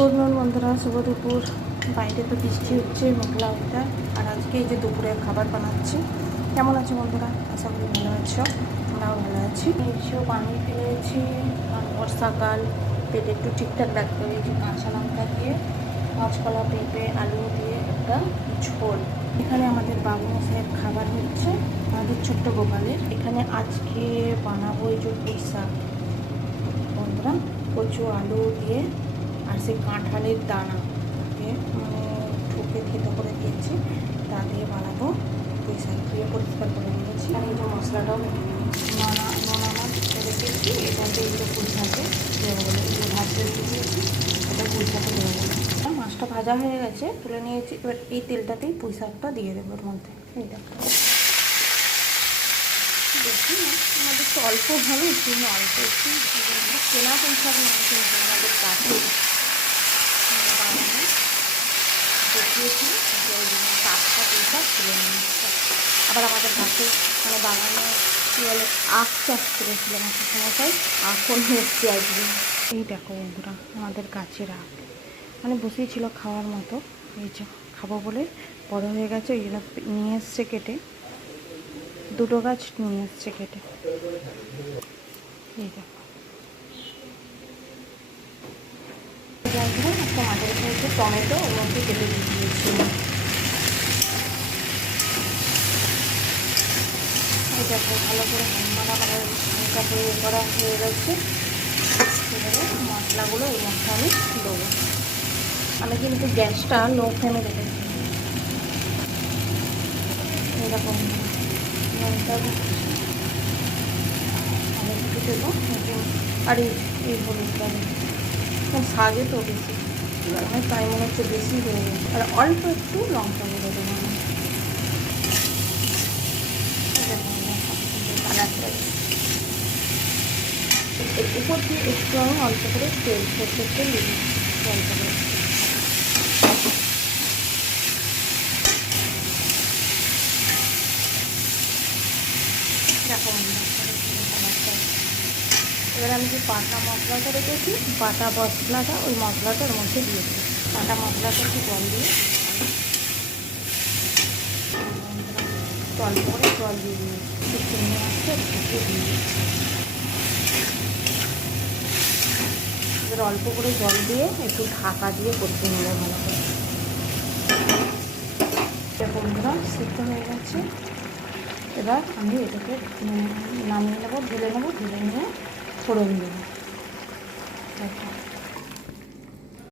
Good morning বন্ধুরা, শুভ দুপুর। বাইরে তো বৃষ্টি হচ্ছে, মেঘলা ওয়েদার। আর আজকে এই যে দুপুরের খাবার বানাচ্ছি। কেমন আছো বন্ধুরা? আশা করি ভালো আছো, আমরাও ভালো আছি। এসেও পানি ফেলেছি, আর বর্ষাকাল পেটে একটু ঠিকঠাক রাখতে হয়েছে। কাঁচা লঙ্কা দিয়ে, কাঁচকলা, পেঁপে, আলু দিয়ে একটা ঝোল। এখানে আমাদের বাবু মশাইয়ের খাবার হচ্ছে, আমাদের ছোট্ট গোপালের। এখানে আজকে বানাবো এই যে পুঁই শাক বন্ধুরা, কচু আলু দিয়ে, আর সেই কাঁঠালের দানা দিয়ে মানে ঠুকে থেতো করে দিয়েছি, তা দিয়ে বানাবো। পুঁই শাক দিয়ে পরিষ্কার করে নিয়েছি। আর এই যে মশলাটাও মেখে নিয়েছি, নোনা মাছ রেখেছি। এটাতে এই যে পুঁই শাকে দেবো বলে এই যে ভাজতে দিয়েছি, এটা পুঁই শাকে দেবো বলে। মাছটা ভাজা হয়ে গেছে, তুলে নিয়েছি। এবার এই তেলটাতেই পুঁই শাকটা দিয়ে দেবো এর মধ্যে। এই দেখো, বেশি না, আমাদের তো অল্প হবে, জন্য অল্প একটু কেনা পুঁই শাক না, কিন্তু আমাদের কাছে বানানো দেখিয়েছি যে ওই জন্য টাটকা পুঁই শাক তুলে নিয়ে এসছে। আবার আমাদের কাছে মানে বাগানে কী বলে আখ চাষ করেছিলাম একটা সময়টায়, আখও নিয়ে এসছি আজকে। এই দেখো বন্ধুরা, আমাদের গাছের আখ মানে বসেছিল খাওয়ার মতো। এই যে খাবো বলে বড় হয়ে গেছে, ওই জন্য নিয়ে এসছে কেটে। দুটো গাছ নিয়ে এসছে কেটে। এই দেখো, একটা মাটির মধ্যে টমেটো ওর মধ্যে কেটে দিয়ে দিয়েছি। এই দেখো, ভালো করে হালকা করে করা হয়ে গেছে। এবারে মশলাগুলো এই মধ্যে আমি দেবো। আমি কিন্তু গ্যাসটা লো ফ্লেমে রেখেছি। এরকম লঙ্কা আমি একটু দেবো, আর এই হলুদটা শাকে তো বেশি, আমার তাই মনে হচ্ছে বেশি হয়ে গেছে। আর অল্প একটু লঙ্কা গুঁড়ো দেবো আমি। এর উপর দিয়ে একটু আমি অল্প করে তেল, সর্ষের তেল দিই অল্প করে। এরকম এবার আমি যে বাটা মশলাটা রেখেছি, বাটা মশলাটা ওই মশলাটার মধ্যে দিয়ে দিই। বাটা মশলাটা একটু জল দিয়ে, অল্প করে জল দিয়ে দিয়েছি, একটু চিনি আসছে ঢুকিয়ে দিয়ে দিয়েছি। এবার অল্প করে জল দিয়ে একটু ঢাকা দিয়ে করতে নেবো ভালো করে। বন্ধুরা সিদ্ধ হয়ে গেছে, এবার আমি এটাকে নামিয়ে নেবো, ঢেলে নেবো, ঢেলে নিয়ে ফোড়ন দেবো।